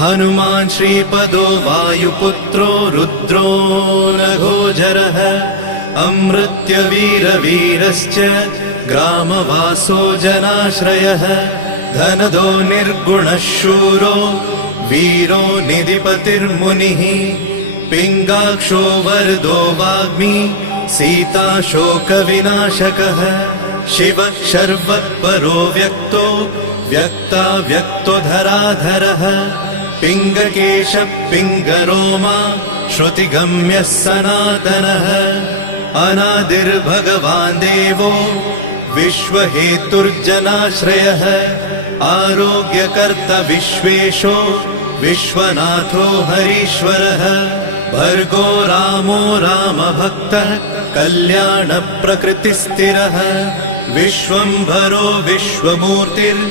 हनुमान् श्रीपदो वायुपुत्रो रुद्रो नघोजरः अमृत्यवीरवीरश्च ग्रामवासो जनाश्रयः धनदो निर्गुणः शूरो वीरो निधिपतिर्मुनिः पिङ्गाक्षो वरदो वाग्मी सीताशोकविनाशकः शिवः शर्वत्परो व्यक्तो व्यक्ताव्यक्तो धराधरः पिङ्गकेशः पिङ्गरोमा श्रुतिगम्यः सनातनः अनादिर्भगवान् देवो विश्वहेतुर्जनाश्रयः आरोग्यकर्ता विश्वेशो विश्वनाथो हरीश्वरः भर्गो रामो रामभक्तः कल्याणप्रकृतिस्थिरः विश्वम्भरो विश्वमूर्तिर्